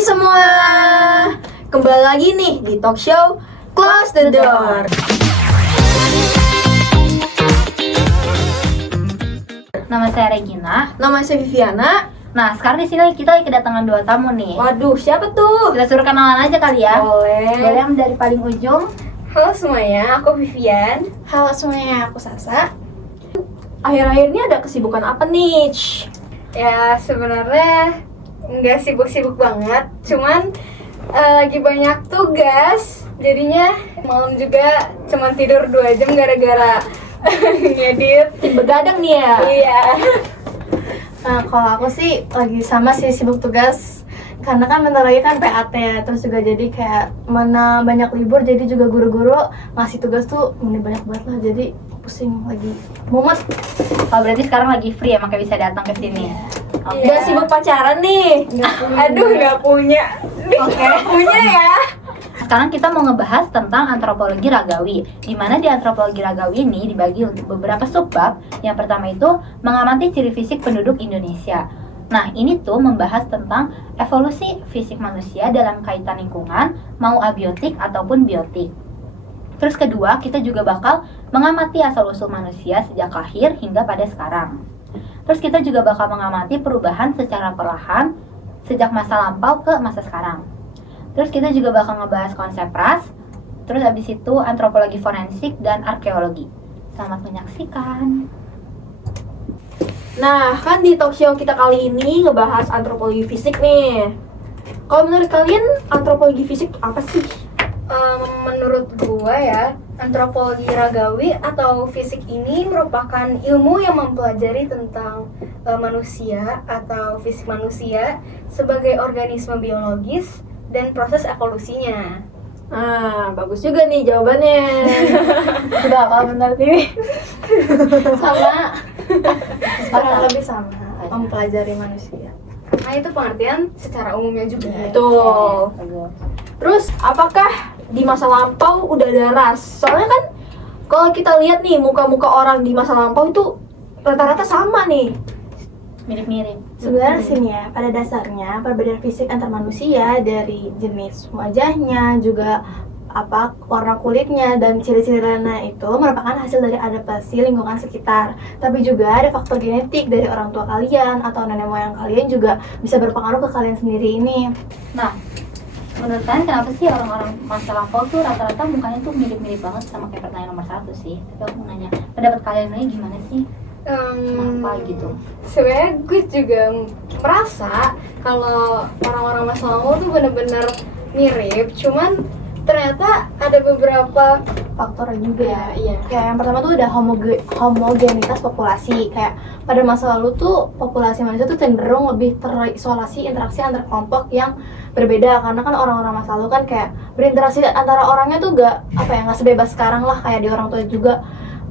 semua, kembali lagi nih di talk show Close the Door. Nama saya Regina. Nama saya Viviana. Nah, sekarang di sini kita lagi kedatangan 2 tamu nih. Waduh, siapa tuh? Kita suruh kenalan aja kali ya. Boleh. Boleh yang dari paling ujung. Halo semuanya, aku Vivian. Halo semuanya, aku Sasa. Akhir-akhir ini ada kesibukan apa nih? Ya sebenarnya nggak sibuk-sibuk banget, cuman lagi banyak tugas. Jadinya malam juga cuman tidur 2 jam gara-gara ngedit. Tim begadang nih ya? Iya. Nah, kalau aku sih lagi sama sih sibuk tugas. Karena kan bentar lagi kan PAT ya, terus juga jadi kayak mana banyak libur, jadi juga guru-guru ngasih tugas tuh banyak banget lah, jadi pusing lagi mumet. Oh, berarti sekarang lagi free ya, makanya bisa datang ke sini. Oke. Udah sibuk pacaran nih? Aduh, nggak punya. Oke. Nggak punya ya. Sekarang kita mau ngebahas tentang antropologi ragawi. Di mana di antropologi ragawi ini dibagi untuk beberapa subbab. Yang pertama itu mengamati ciri fisik penduduk Indonesia. Nah, ini tuh membahas tentang evolusi fisik manusia dalam kaitan lingkungan, mau abiotik ataupun biotik. Terus kedua, kita juga bakal mengamati asal-usul manusia sejak lahir hingga pada sekarang. Terus kita juga bakal mengamati perubahan secara perlahan sejak masa lampau ke masa sekarang. Terus kita juga bakal ngebahas konsep ras, terus abis itu antropologi forensik dan arkeologi. Selamat menyaksikan. Nah, kan di talk show kita kali ini ngebahas antropologi fisik nih. Kalau menurut kalian, antropologi fisik apa sih? Menurut gua ya, antropologi ragawi atau fisik ini merupakan ilmu yang mempelajari tentang manusia atau fisik manusia sebagai organisme biologis dan proses evolusinya. Ah, bagus juga nih jawabannya. Udah kalau benar ini sama, kurang lebih sama, mempelajari manusia. Nah, itu pengertian secara umumnya juga. Betul. Terus, apakah di masa lampau udah ada ras? Soalnya kan kalau kita lihat nih muka-muka orang di masa lampau itu rata-rata sama nih. Mirip-mirip. Sebenarnya sih nih ya, pada dasarnya perbedaan fisik antar manusia dari jenis wajahnya, juga warna kulitnya dan ciri-ciri lainnya itu merupakan hasil dari adaptasi lingkungan sekitar. Tapi juga ada faktor genetik dari orang tua kalian atau nenek moyang kalian juga bisa berpengaruh ke kalian sendiri ini. Nah, menurut kalian kenapa sih orang-orang masa lampau tuh rata-rata mukanya tuh mirip-mirip banget sama kayak pertanyaan nomor 1 sih? Tapi aku mau nanya, pendapat kalian lagi gimana sih? Kenapa gitu? Sebenarnya gue juga merasa kalau orang-orang masa lampau tuh bener-bener mirip, cuman ternyata ada beberapa Faktor juga ya. Iya. Kayak yang pertama tuh ada homogenitas populasi. Kayak pada masa lalu tuh populasi manusia tuh cenderung lebih terisolasi interaksi antar kelompok yang berbeda, karena kan orang-orang masa lalu kan kayak berinteraksi antara orangnya tuh nggak sebebas sekarang lah, kayak di orang tua juga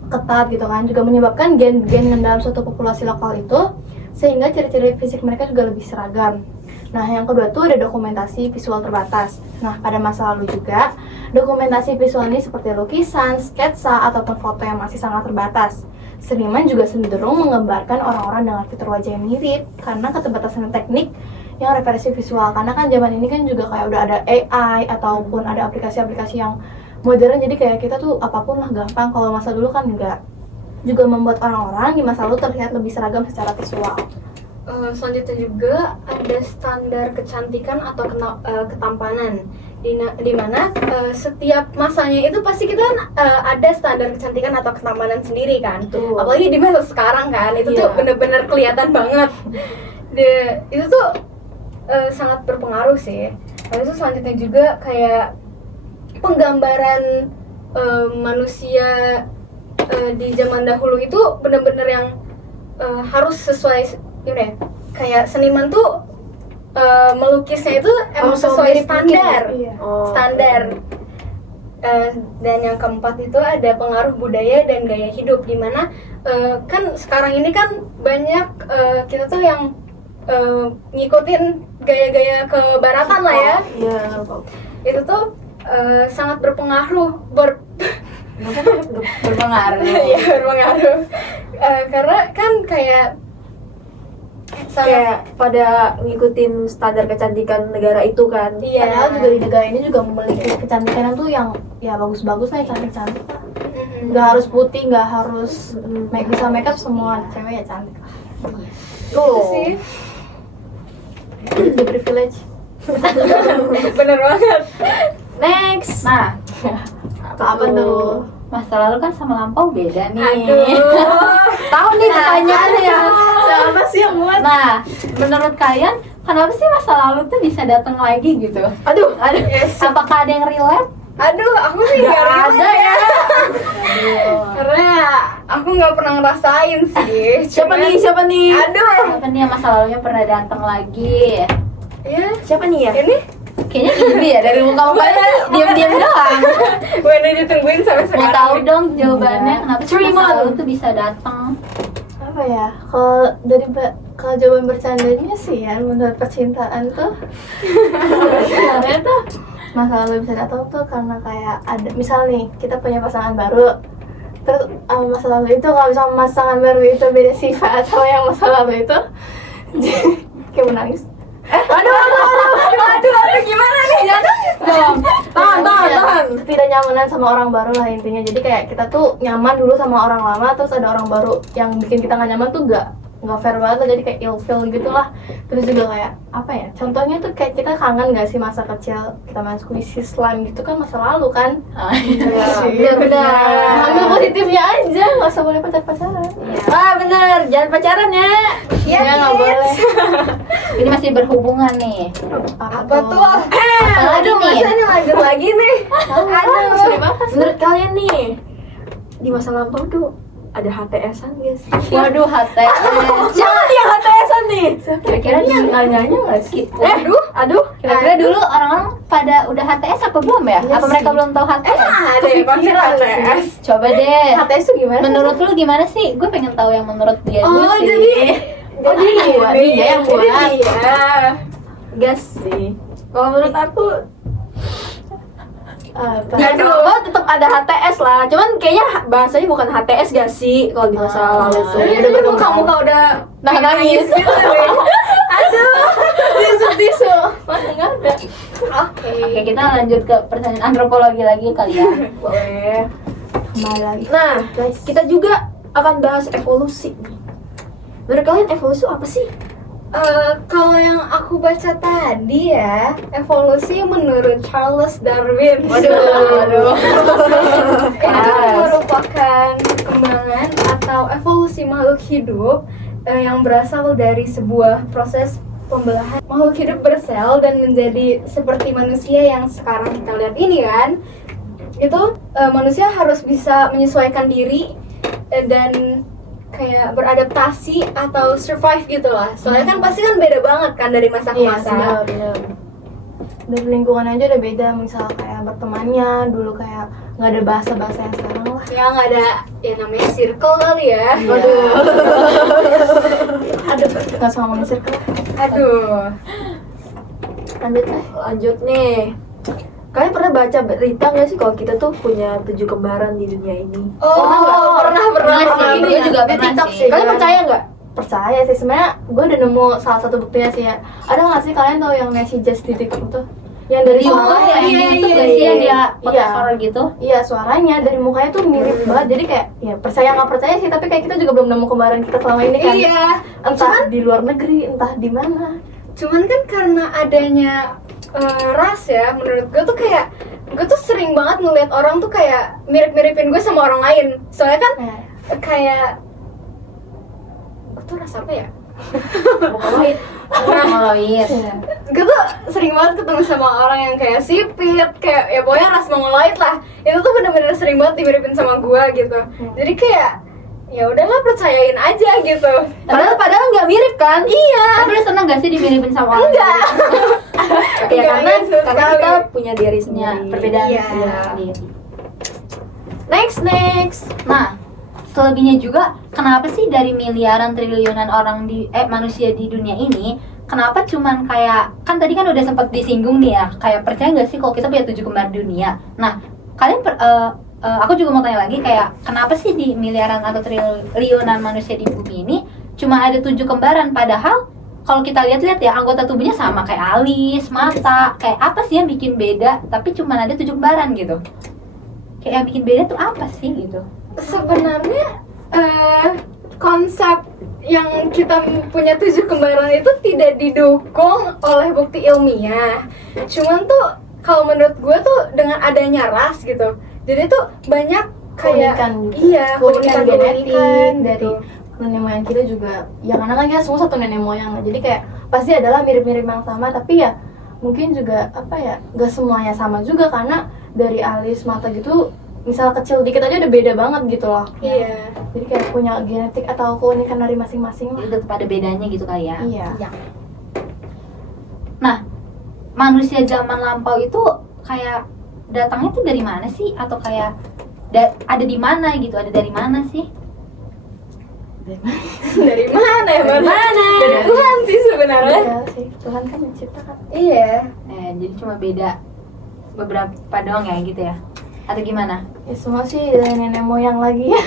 ketat gitu kan, juga menyebabkan gen-gen dalam suatu populasi lokal itu sehingga ciri-ciri fisik mereka juga lebih seragam. Nah, yang kedua tuh ada dokumentasi visual terbatas. Nah, pada masa lalu juga dokumentasi visual ini seperti lukisan, sketsa, ataupun foto yang masih sangat terbatas. Seniman juga cenderung menggambarkan orang-orang dengan fitur wajah yang mirip karena keterbatasan teknik yang referensi visual. Karena kan zaman ini kan juga kayak udah ada AI ataupun ada aplikasi-aplikasi yang modern, jadi kayak kita tuh apapun lah gampang. Kalau masa dulu kan enggak. Juga membuat orang-orang di masa lalu terlihat lebih seragam secara visual. Selanjutnya juga ada standar kecantikan atau ketampanan, di mana setiap masanya itu pasti kita kan ada standar kecantikan atau ketampanan sendiri kan. Betul. Apalagi di masa sekarang kan, itu tuh Iya. bener-bener kelihatan banget. Itu tuh sangat berpengaruh sih. Lalu selanjutnya juga kayak penggambaran manusia di zaman dahulu itu bener-bener yang harus sesuai gimana ya, kayak seniman tuh melukisnya itu emang sesuai standar. Iya. Standar. Dan yang keempat itu ada pengaruh budaya dan gaya hidup, dimana kan sekarang ini kan banyak kita tuh yang ngikutin gaya-gaya kebaratan lah ya. Iya. Itu tuh sangat berpengaruh Berpengaruh. Iya, berpengaruh. Karena kan kayak kayak pada ngikutin standar kecantikan negara itu kan. Iya. Padahal juga di negara ini juga memiliki kecantikan tuh yang ya bagus-bagus lah, cantik-cantik lah. Nggak harus putih, nggak harus bisa makeup, semua cewek ya cantik lah. Itu sih. The privilege. Bener banget. Next. Nah, Apa tuh? masa lalu kan sama lampau beda nih. Tahu nih pertanyaannya. Siapa sih yang buat? Nah, menurut kalian kenapa sih masa lalu tuh bisa datang lagi gitu? Aduh, Apakah ada yang relate? Aduh, aku sih nggak nggak ada relate ya. karena aku nggak pernah ngerasain sih. Siapa Cuman- nih? Siapa nih? Aduh, Apa nih yang masa lalunya pernah datang lagi? ya Siapa nih ya? ini Kayaknya gini ya, dari muka-mukanya diam-diam doang. gue udah ditungguin sampai Mau sekarang. tahu dong jawabannya, kenapa sih Three masa months. lalu tuh bisa datang? Apa ya? Kalau jawaban bercandanya sih ya, menurut percintaan tuh sebenarnya tuh masa lalu bisa datang tuh karena kayak ada, misal nih kita punya pasangan baru, terus masa lalu itu kalau misalnya pasangan baru itu beda sifat sama yang masa lalu itu kayak menangis. Aduh, gimana nih? Dong. Tahan. Ketidaknyamanan sama orang baru lah intinya. Jadi kayak kita tuh nyaman dulu sama orang lama, terus ada orang baru yang bikin kita nggak nyaman tuh nggak fair banget lah, jadi kayak ilfeel gitulah. Terus juga kayak apa ya, contohnya tuh kayak kita kangen nggak sih masa kecil kita main squishy slime gitu kan, masa lalu kan. Benar. Ambil positifnya aja, nggak usah boleh pacaran. Ah, benar. Jangan pacaran ya. Ya, Nggak boleh. Ini masih berhubungan nih. Apa tuh? Aduh, Masa ini lanjut lagi nih? Aduh, sedih banget. Menurut kalian nih, di masa lampau tuh ada HTS-an guys. Waduh, HTS. Jangan yang HTS-an nih. Kira-kira dulu Nanya nggak sih? Aduh. Kira-kira dulu orang-orang pada udah HTS apa belum ya? Iya apa sih. mereka belum tahu HTS? Ada yang pasti Kepikiran HTS. Coba deh. HTS tuh gimana? Menurut lu gimana sih? Gue pengen tahu yang menurut dia dulu Oh, sih. jadi dia yang buat. Iya. Gas sih. Kalau menurut aku di Aduh. lampau tetap ada HTS lah. Cuman kayaknya bahasanya bukan HTS gak sih kalau di masa lalu tuh. iya. Udah muka-muka udah Nangis. Gitu deh. Tisu. Mana nggak ada. Oke, kita lanjut ke pertanyaan antropologi lagi kali ya. boleh. Kembali lagi. Nah, kita juga akan bahas evolusi. Menurut kalian evolusi apa sih? Kalau yang aku baca tadi ya, evolusi menurut Charles Darwin. Waduh. Itu merupakan perkembangan atau evolusi makhluk hidup yang berasal dari sebuah proses pembelahan makhluk hidup bersel dan menjadi seperti manusia yang sekarang kita lihat ini kan. Itu manusia harus bisa menyesuaikan diri dan kayak beradaptasi atau survive gitu lah. Soalnya kan pasti kan beda banget kan dari masa ke masa. Iya. Dari lingkungan aja udah beda, misal kayak bertemannya dulu kayak nggak ada bahasa-bahasa yang sekarang lah. Ya nggak ada ya namanya circle kali ya. Aduh, nggak sama ngomongin circle. Aduh. Lanjut lah. Lanjut nih. Kalian pernah baca berita nggak sih kalau kita tuh punya 7 kembaran di dunia ini? Pernah Pernah sih, gue juga Di pernah TikTok sih. sih. Kalian percaya nggak? Percaya sih, sebenarnya gue udah nemu salah satu buktinya sih ya. Ada nggak sih kalian tahu yang message di TikTok itu? Yang dari Di suara, yang iya, itu iya, gak sih yang dia iya. pakai suara gitu? iya suaranya dari mukanya tuh mirip banget. Jadi kayak ya percaya nggak percaya sih, tapi kayak kita juga belum nemu kembaran kita selama ini kan. Iya. Entah di luar negeri, entah di mana. Cuman kan karena adanya ras ya, menurut gue tuh kayak gue tuh sering banget ngeliat orang tuh kayak mirip-miripin gue sama orang lain. Soalnya kan kayak gue tuh ras apa ya? Mongoloid. Iya. Gue tuh sering banget ketemu sama orang yang kayak sipit, kayak ya pokoknya ras mongoloid lah. Itu tuh bener-bener sering banget dimiripin sama gue gitu. Jadi kayak ya udahlah percayain aja gitu. Padahal nggak mirip kan? Iya. Tapi lu seneng gak sih dimiripin sama orang? Enggak. Ya karena Enggak, sama karena sekali. kita punya diri Ya, sendiri. perbedaan Iya. sendiri. Next. Nah, selebihnya juga kenapa sih dari miliaran triliunan orang manusia di dunia ini, kenapa cuman kayak kan tadi kan udah sempat disinggung nih ya, kayak percaya nggak sih kalau kita punya 7 kembar dunia? Nah, kalian aku juga mau tanya lagi kayak kenapa sih di miliaran atau triliunan manusia di bumi ini cuma ada 7 kembaran, padahal kalau kita lihat-lihat ya anggota tubuhnya sama kayak alis, mata, kayak apa sih yang bikin beda? Tapi cuma ada 7 kembaran gitu. Kayak yang bikin beda tuh apa sih gitu? Sebenarnya konsep yang kita punya 7 kembaran itu tidak didukung oleh bukti ilmiah. Cuman tuh kalau menurut gue tuh dengan adanya ras gitu, jadi tuh banyak kayak Keunikan juga. iya Keunikan genetik gitu. dari nenek moyang kita juga. Ya karena kan kita semua satu nenek moyang, jadi kayak pasti adalah mirip-mirip yang sama, tapi ya mungkin juga apa ya, gak semuanya sama juga karena dari alis, mata gitu misal kecil dikit aja udah beda banget gitu loh. Iya. Jadi kayak punya genetik atau keunikan dari masing-masing lah. Jadi tetap ada bedanya gitu kali ya. Iya. Nah, manusia zaman lampau itu kayak datangnya tuh dari mana sih? Atau kayak ada di mana gitu? Ada dari mana sih? Dari mana ya? Dari mana? Dari Tuhan sih sebenarnya. Iya sih, Tuhan kan menciptakan. Iya. Jadi cuma beda beberapa doang ya gitu ya? Atau gimana? Ya semua sih dari nenek moyang lagi ya.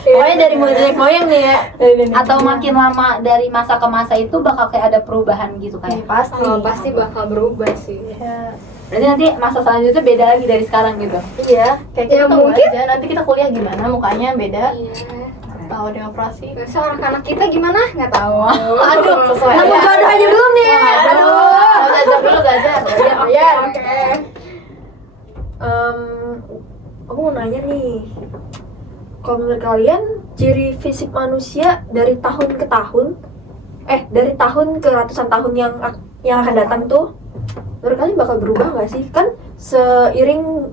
Pokoknya dari nenek moyang nih ya. Dari nenek Atau moyang. makin lama dari masa ke masa itu bakal kayak ada perubahan gitu Ya, kayak? pasti. Pasti bakal berubah sih. Ya, Berarti nanti masa selanjutnya beda lagi dari sekarang gitu? iya, kayak kita Ya, tunggu mungkin. aja nanti kita kuliah gimana mukanya beda. Iya. Tahu dengan operasi. Masa anak-anak kita gimana? Nggak tahu. Aduh, sesuai Nemu aja. jodoh aja belum nih. Aduh, belajar dulu belajar. Iya. Oke. Aku mau nanya nih, kalau menurut kalian ciri fisik manusia dari tahun ke tahun, dari tahun ke ratusan tahun yang akan datang tuh, menurut kalian bakal berubah nggak sih? Kan seiring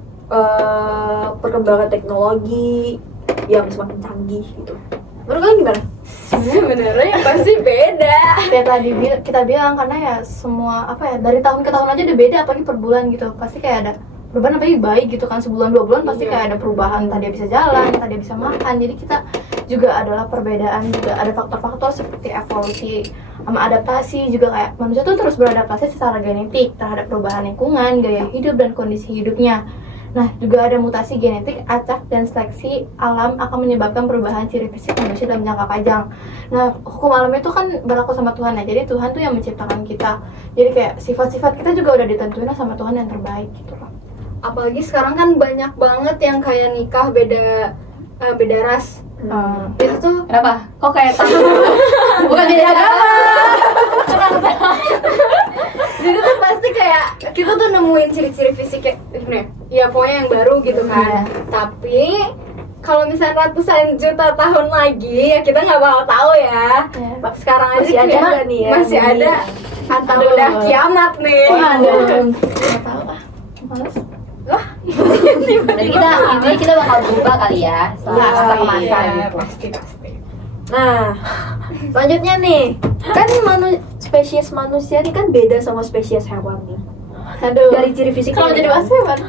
perkembangan teknologi yang semakin canggih gitu. Menurut kalian gimana? Sebenarnya pasti beda. Kayak tadi kita bilang karena ya semua apa ya dari tahun ke tahun aja udah beda, apalagi per bulan gitu. Pasti kayak ada perubahan apalagi baik gitu kan, sebulan 2 bulan pasti kayak ada perubahan, tadi dia bisa jalan, tadi dia bisa makan. Jadi kita juga adalah perbedaan, juga ada faktor-faktor seperti evolusi sama adaptasi juga, kayak manusia tuh terus beradaptasi secara genetik terhadap perubahan lingkungan, gaya hidup dan kondisi hidupnya. Nah, juga ada mutasi genetik, acak, dan seleksi alam akan menyebabkan perubahan ciri fisik manusia dalam jangka panjang. Nah, hukum alam itu kan berlaku sama Tuhan ya, jadi Tuhan tuh yang menciptakan kita. Jadi kayak sifat-sifat kita juga udah ditentuin sama Tuhan yang terbaik gitu loh. Apalagi sekarang kan banyak banget yang kayak nikah beda ras. Itu tuh Kenapa? Kok kayak tahu? Bukan beda agama. jadi tuh pasti kayak kita tuh nemuin ciri-ciri fisik kayak gimana ya? Ya pokoknya yang baru gitu kan. Tapi kalau misalnya ratusan juta tahun lagi ya kita nggak bakal tahu ya. Ya. Sekarang aja Masih ada kayak nggak nih ya? Masih ada. Atau Aduh. udah kiamat nih. Nggak tahu ah, males. Berarti kita bakal berubah kali ya setelah masa Iya, gitu. pasti. Nah, selanjutnya nih, kan spesies manusia nih kan beda sama spesies hewan nih. Aduh. Dari ciri fisiknya. Kalau nih jadi kan. bahasa hewan.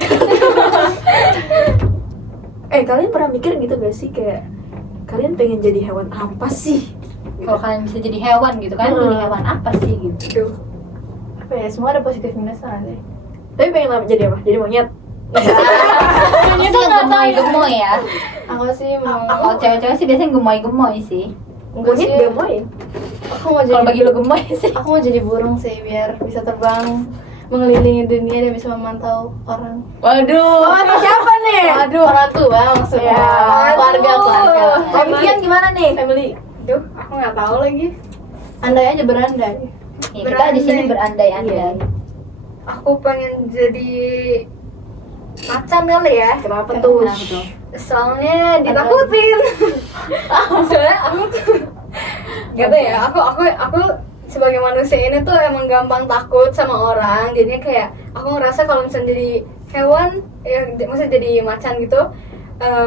Kalian pernah mikir gitu gak sih kayak kalian pengen jadi hewan apa sih? Kalau kalian bisa jadi hewan gitu kan, jadi hewan apa sih gitu? Aduh. Apa ya? Semua ada positif minusnya sih. Tapi pengen jadi apa? Jadi monyet. Aku sih yang gemoy-gemoy ya. Aku sih mau. Kalau cewek-cewek sih biasanya gemoy-gemoy sih. Enggak sih. Monyet gemoy. Aku mau jadi. Kalau bagi lo gemoy sih. Aku mau jadi burung sih biar bisa terbang mengelilingi dunia dan bisa memantau orang. Waduh. Oh, siapa nih? Aduh, orang tua maksudnya. Ya, Keluarga. Komedian gimana nih? Family. Duh, aku nggak tahu lagi. Andai aja berandai. Ya, kita di sini berandai-andai. Iya. Aku pengen jadi macan kali ya. Kenapa tuh? Kenapa tuh? Soalnya ditakutin. Soalnya aku tuh gak tau ya. Aku sebagai manusia ini tuh emang gampang takut sama orang. Jadinya kayak aku ngerasa kalau misalnya jadi hewan, ya maksudnya jadi macan gitu,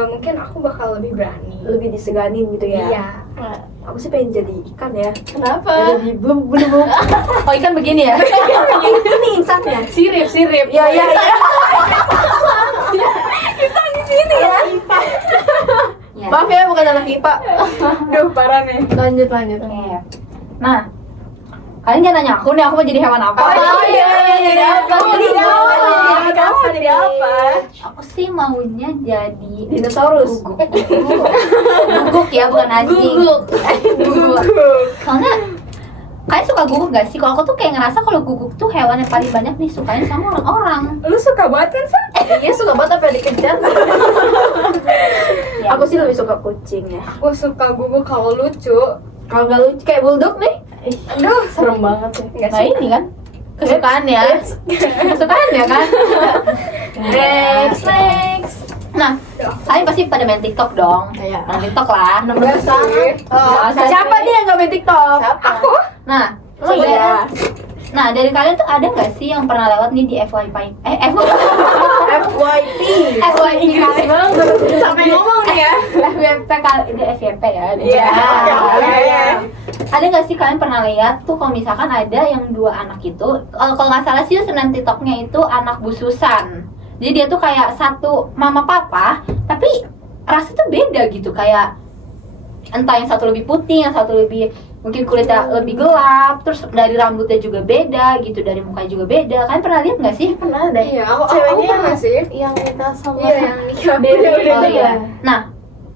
mungkin aku bakal lebih berani. Lebih diseganin gitu ya? Iya. Aku sih pengen jadi ikan ya. Kenapa? Jadi belum. Oh, ikan begini ya? Ini insannya. Sirip. Ya. Ya. Maaf ya, bukan anak IPA. Duh, parah nih. Lanjut. Oke. Nah, kalian jangan nanya aku nih, aku mau jadi hewan apa? Jadi apa? Jadi apa? Aku sih maunya jadi Dinosaurus. guguk ya, bukan anjing. Guguk. Soalnya Kalian suka guguk gak sih? Kalau aku tuh kayak ngerasa kalau guguk tuh hewan yang paling banyak disukain sama orang-orang. Lu suka banget kan, Sa? Iya suka banget apa yang dikejar. Ya. Aku sih lebih suka kucing ya. Aku suka guguk kalau lucu. Kalau nggak lucu kayak bulldog nih. Aduh, Serem banget sih. enggak Nah ini kan kesukaan ya, kesukaan ya kan. Next. Nah, kalian pasti pada main TikTok dong. Iya. Main TikTok lah. Enggak sih. Siapa nih yang nggak main TikTok? Siapa? Aku. Nah, Oh iya. nah dari kalian tuh ada nggak sih yang pernah lewat nih di FYP? FYP. FYP Sampai ngomong nih ya. FYP kali ini FYP ya. Iya. Iya. Ada nggak sih kalian pernah lihat tuh kalau misalkan ada yang dua anak itu, kalau nggak salah sih senam TikToknya itu anak bususan. Jadi dia tuh kayak satu mama papa, tapi rasanya tuh beda gitu, kayak entah yang satu lebih putih, yang satu lebih mungkin kulitnya lebih gelap, terus dari rambutnya juga beda gitu, dari mukanya juga beda. Kalian pernah lihat nggak sih? Pernah deh. Iya, aku Ceweknya pernah sih. yang nikah sama Iya, yang nikah. Dewi Udah, itu udah. ya. Nah,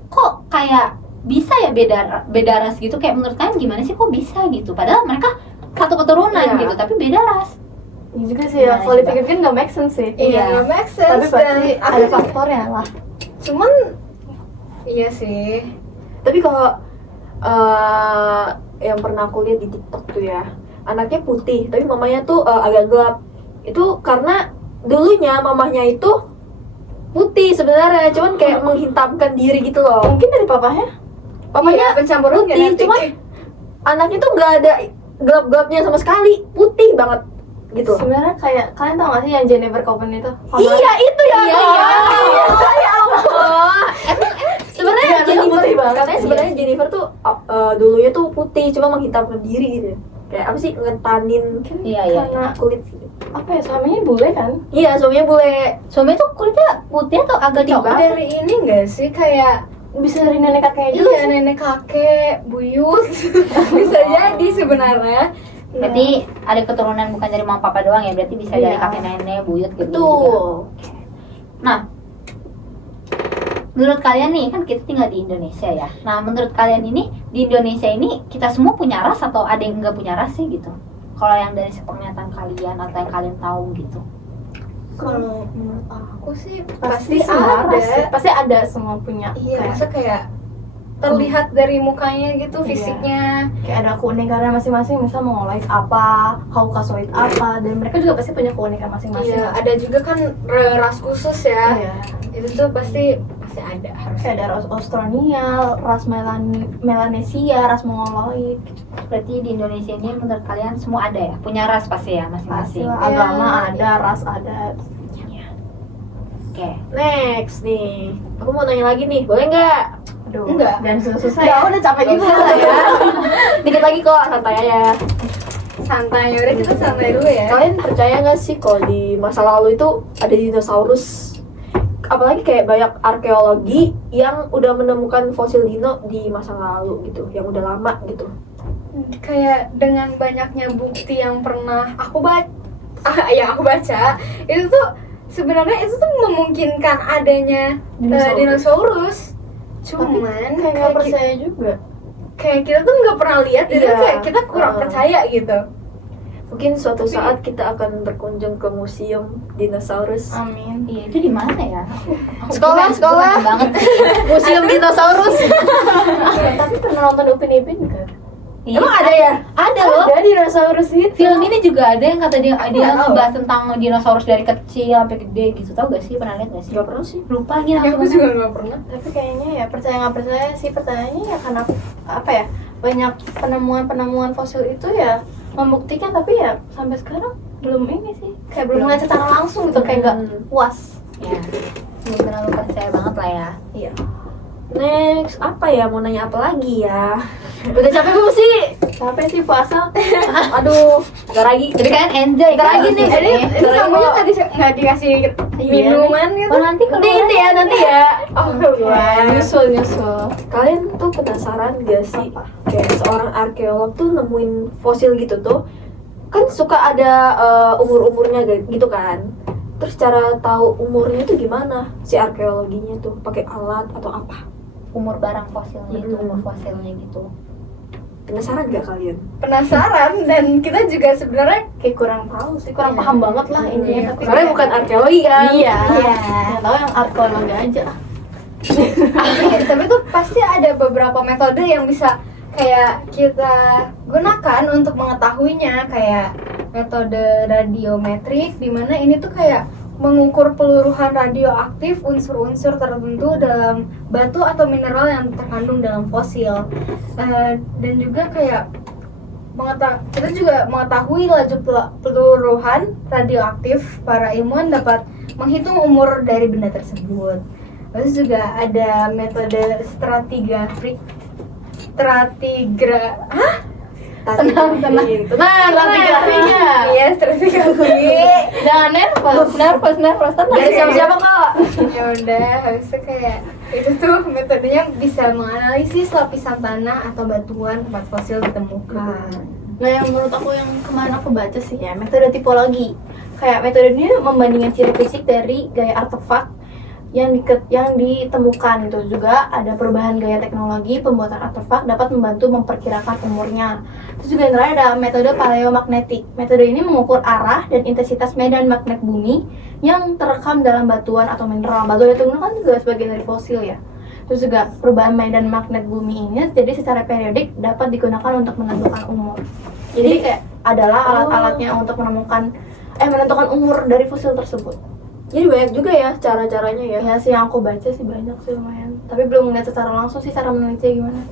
kok kayak bisa ya beda ras gitu? Kayak menurut kalian gimana sih kok bisa gitu? Padahal mereka satu keturunan Iya. gitu, tapi beda ras. Iya juga sih ya, Gimana kalau coba? dipikir-pikir nggak make sense sih. Iya, nggak make sense. Tapi pasti Dan aku ada faktornya lah. cuman iya sih. Tapi kalau yang pernah aku lihat di TikTok tuh ya, anaknya putih, tapi mamanya tuh agak gelap. Itu karena dulunya mamahnya itu putih sebenarnya, cuman kayak menghitamkan diri gitu loh. Mungkin dari papahnya. Papanya Iya, pencampuran putih, genetik. cuman anaknya tuh nggak ada gelap-gelapnya sama sekali, putih banget gitu. Sebenarnya kayak kalian tau gak sih yang Jennifer Copen itu? Iya itu ya. Iya, iya. Ya Allah. Sebenarnya Iya, Jennifer putih banget. katanya sebenarnya Jennifer tuh dulunya tuh putih, cuma menghitamkan diri gitu. Kayak apa sih, ngetanin Iya, iya. Karena kulit gitu. apa ya, suaminya bule kan? Iya, suaminya bule. Suami tuh kulitnya putih atau agak coklat? Dari ini enggak sih kayak Bisa dari nenek kakeknya juga iya sih. nenek kakek, buyut. Bisa jadi sebenarnya. Berarti ada keturunan bukan dari mama papa doang ya, berarti bisa dari Iya. kakek nenek, buyut gitu juga. Betul. Nah, menurut kalian nih, kan kita tinggal di Indonesia ya. Nah, menurut kalian ini di Indonesia ini kita semua punya ras atau ada yang nggak punya ras sih gitu? Kalau yang dari sepenglihatan kalian atau yang kalian tahu gitu? Kalau menurut aku sih Pasti pasti semua ras sih. ada. Pasti ada semua punya. Iya, kayak, masa kayak terlihat dari mukanya gitu, Iya. fisiknya. kayak ada keunikannya masing-masing, misal Mongoloid apa, Kaukasoid apa, dan mereka juga pasti punya keunikan masing-masing. Iya, ada juga kan ras khusus ya. Iya. Itu tuh pasti ada harus. Kayak ada ras Australial, ras Melanesia, ras Mongoloid. Berarti di Indonesia ini menurut kalian semua ada ya? Punya ras pasti ya Pasti masing-masing? lah, agama ada, ras ada. Oke. Next nih, aku mau nanya lagi nih, boleh nggak? Aduh, Enggak. dan susah Ya, ya. Udah capek Nggak juga usah lah ya. Dikit lagi kok, santai aja. Santai, udah kita santai dulu ya. Kalian percaya nggak sih kalau di masa lalu itu ada dinosaurus? Apalagi kayak banyak arkeologi yang udah menemukan fosil dino di masa lalu gitu, yang udah lama gitu. Kayak dengan banyaknya bukti yang pernah aku baca, aku baca, itu tuh sebenarnya itu tuh memungkinkan adanya dinosaurus. Tapi Cuman kayak nggak percaya juga. kayak kita tuh nggak pernah lihat, jadi Iya. kayak kita kurang percaya gitu. Mungkin suatu saat kita akan berkunjung ke museum dinosaurus. Amin. Iya, itu di mana ya? Sekolah, sekolah. Bukan banget sih. Museum dinosaurus. Tapi pernah nonton Upin Ipin kan? Iya, Emang ada ya? Ada loh. Ada dinosaurus itu. Film ini juga ada yang kata dia Aku dia nggak tahu. ngebahas tentang dinosaurus dari kecil sampai gede gitu. Tahu gak sih? Pernah lihat gak sih? Gak pernah sih. Lupa lagi Aku langsung. juga nggak pernah. Tapi kayaknya ya percaya nggak percaya sih, pertanyaannya ya karena apa ya, banyak penemuan fosil itu ya membuktikan, tapi ya sampai sekarang belum ini sih, kayak belum ngeliat secara langsung gitu, kayak nggak puas. Ya. Belum terlalu percaya banget lah ya. Iya. Next, apa ya? Mau nanya apa lagi ya? Udah capek belum sih? Capek sih puasa. Aduh, gak lagi. Jadi kalian enjoy Bentar lagi nih. Jadi itu kamunya nggak dikasih minuman gitu. Oh nanti kalau Nanti ya. Oh, Nyusul. Kalian tuh penasaran gak sih? Kayak seorang arkeolog tuh nemuin fosil gitu tuh, kan suka ada umur-umurnya gitu kan. Terus cara tahu umurnya tuh gimana? Si arkeologinya tuh pakai alat atau apa? umur barang fosilnya itu, Mm-mm. umur fosilnya gitu. Penasaran gak kalian? Penasaran, dan kita juga sebenarnya Kayak kurang tahu sih, kurang Iya. paham banget lah intinya. Iya, Tapi karena kayak- bukan arkeologi kan? Iya. Iya. Yang tahu yang arkeologi aja. tapi tuh pasti ada beberapa metode yang bisa kayak kita gunakan untuk mengetahuinya, kayak metode radiometrik, di mana ini tuh kayak mengukur peluruhan radioaktif unsur-unsur tertentu dalam batu atau mineral yang terkandung dalam fosil. Dan juga kayak kita juga mengetahui laju peluruhan radioaktif. Para ilmuwan dapat menghitung umur dari benda tersebut. Terus juga ada metode stratigrafik. Tenang. Stratigrafinya. Iya, stratigrafi. Jangan nervous. tenang. Dari siapa kak? Ya udah, habisnya kayak itu tuh metodenya bisa menganalisis lapisan tanah atau batuan tempat fosil ditemukan. Nah, yang menurut aku yang kemarin aku baca sih ya, metode tipologi. Kayak metode ini membandingkan ciri fisik dari gaya artefak yang ditemukan. Itu juga ada perubahan gaya teknologi pembuatan artefak dapat membantu memperkirakan umurnya. Terus juga yang terakhir ada metode paleomagnetik. Metode ini mengukur arah dan intensitas medan magnet bumi yang terekam dalam batuan atau mineral. Batu itu kan juga sebagian dari fosil ya. Terus juga perubahan medan magnet bumi ini jadi secara periodik dapat digunakan untuk menentukan umur. Jadi kayak adalah alat-alatnya untuk menentukan umur dari fosil tersebut. Jadi banyak juga ya cara-caranya ya. Ya sih yang aku baca sih banyak sih lumayan. Tapi belum ngeliat secara langsung sih cara menelitinya gimana.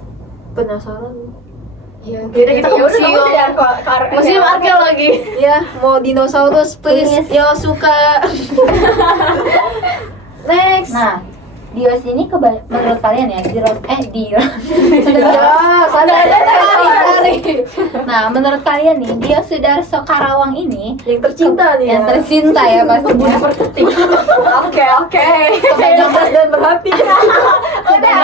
Penasaran. Iya, Yaudah, kita ke museum. Museum arkeologi. Ya, mau dinosaurus please. Yo suka. Next. Nah, Dios ini menurut kalian ya, Dios. Ya, sadar. Nah, menurut kalian nih, Dios Sudarso Karawang ini Yang tercinta nih. yang tercinta ya pastinya. Oke. Cerdas dan berhati. Udah.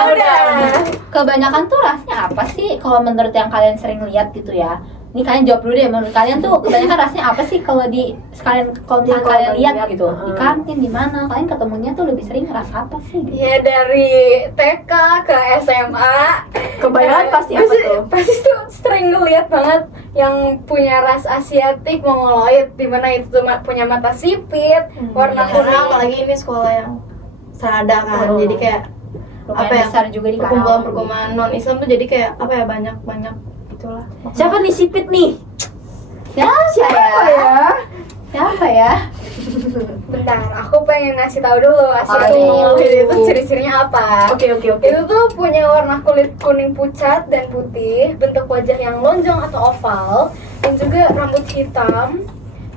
Kebanyakan tuh rasnya apa sih kalau menurut yang kalian sering lihat gitu ya? Ini kalian jawab dulu deh, menurut kalian tuh kebanyakan rasnya apa sih kalau kalau misalnya Kalau kalian lihat lihat, gitu di kantin di mana kalian ketemunya tuh lebih sering rasa apa sih? Gitu? Ya dari TK ke SMA Kebanyakan pasti apa tuh? Pasti tuh sering ngeliat banget yang punya ras Asiatik mongoloid, di mana itu tuh punya mata sipit, warna iya. Karena kuning. apalagi ini sekolah yang serada kan. Jadi kayak Lumayan apa ya, besar juga di Karawang. perkumpulan-perkumpulan non Islam tuh jadi kayak apa ya, banyak itulah. Siapa nih sipit nih? Siapa ya? Siapa ya? Bentar, aku pengen ngasih tahu dulu Oh, Asiatik itu ciri-cirinya apa. Oke. Itu tuh punya warna kulit kuning pucat dan putih, bentuk wajah yang lonjong atau oval, dan juga rambut hitam,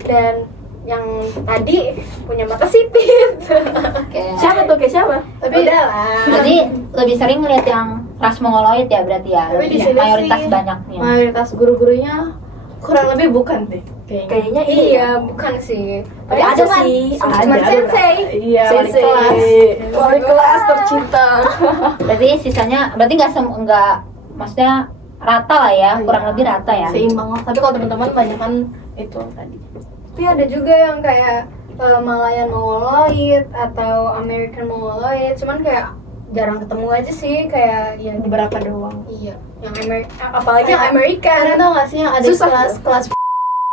dan yang tadi punya mata sipit. Oke. Siapa tuh? Kayak siapa? Tapi udah lah. Jadi lebih sering ngeliat yang ras mongoloid ya berarti ya. Tapi di Lebih sini mayoritas sih banyaknya. mayoritas guru-gurunya kurang lebih bukan deh kayaknya. Kayaknya Iya, bukan sih. Tapi ada Cuman- sih. cuman Ada. sensei. Iya, wali Sensei. kelas. Wali kelas tercinta. Berarti sisanya berarti nggak maksudnya rata lah ya, Oh, kurang iya. lebih rata ya. Seimbang lah. Tapi kalau teman-teman banyak kan itu tadi. Tapi ada juga yang kayak Malayan Mongoloid atau American Mongoloid, cuman kayak jarang ketemu aja sih, kayak yang Beberapa doang. iya, yang apalagi yang American. Kalian tau gak sih yang ada Susah. kelas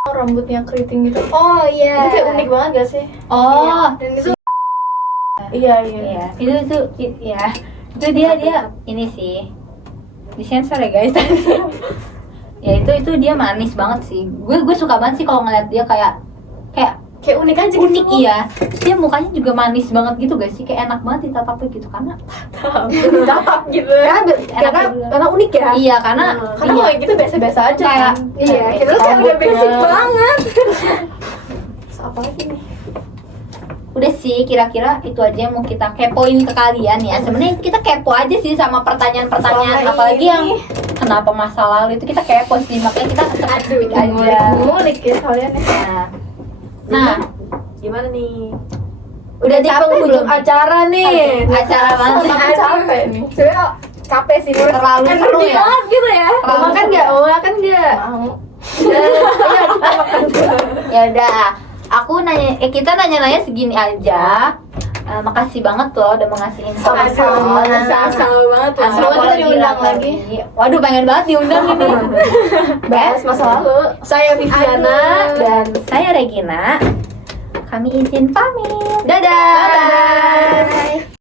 rambutnya keriting gitu? Oh iya. Itu kayak unik banget gak sih? Oh, Dan itu Iya. iya. Ya. Itu dia ini sih. Disensor ya guys. Ya itu dia manis banget sih. Gue suka banget sih kalau ngeliat dia kayak Kayak unik aja unik gitu. iya. Terus dia mukanya juga manis banget gitu guys sih, kayak enak banget ditatapin gitu karena Tatap gitu ya. Karena unik ya. iya karena Karena kalau kayak gitu biasa-biasa aja kayak kan. iya, kita tuh kayak udah basic banget. Terus apa lagi nih? udah sih kira-kira itu aja yang mau kita kepoin ke kalian ya. Sebenarnya kita kepo aja sih sama pertanyaan-pertanyaan, Selama apalagi ini. yang kenapa masa lalu itu kita kepo sih, makanya kita spesifik aja. Ngulik ya kalian ya. Nah, Gimana nih? udah di capek penghujung belum? acara nih. Acara banget. Aku capek nih. Sebenarnya capek sih, menurut Terlalu seru energi ya? banget gitu ya. Mau makan nggak? Mau makan nggak? Mau. Ya udah, kita nanya-nanya segini aja. Makasih banget loh udah mau ngasih info. Asal banget lah. Semoga kita diundang lagi. Waduh, pengen banget diundang ini. Bahas masa lalu. Saya Viviana dan Saya Regina. Kami izin pamit. dadah.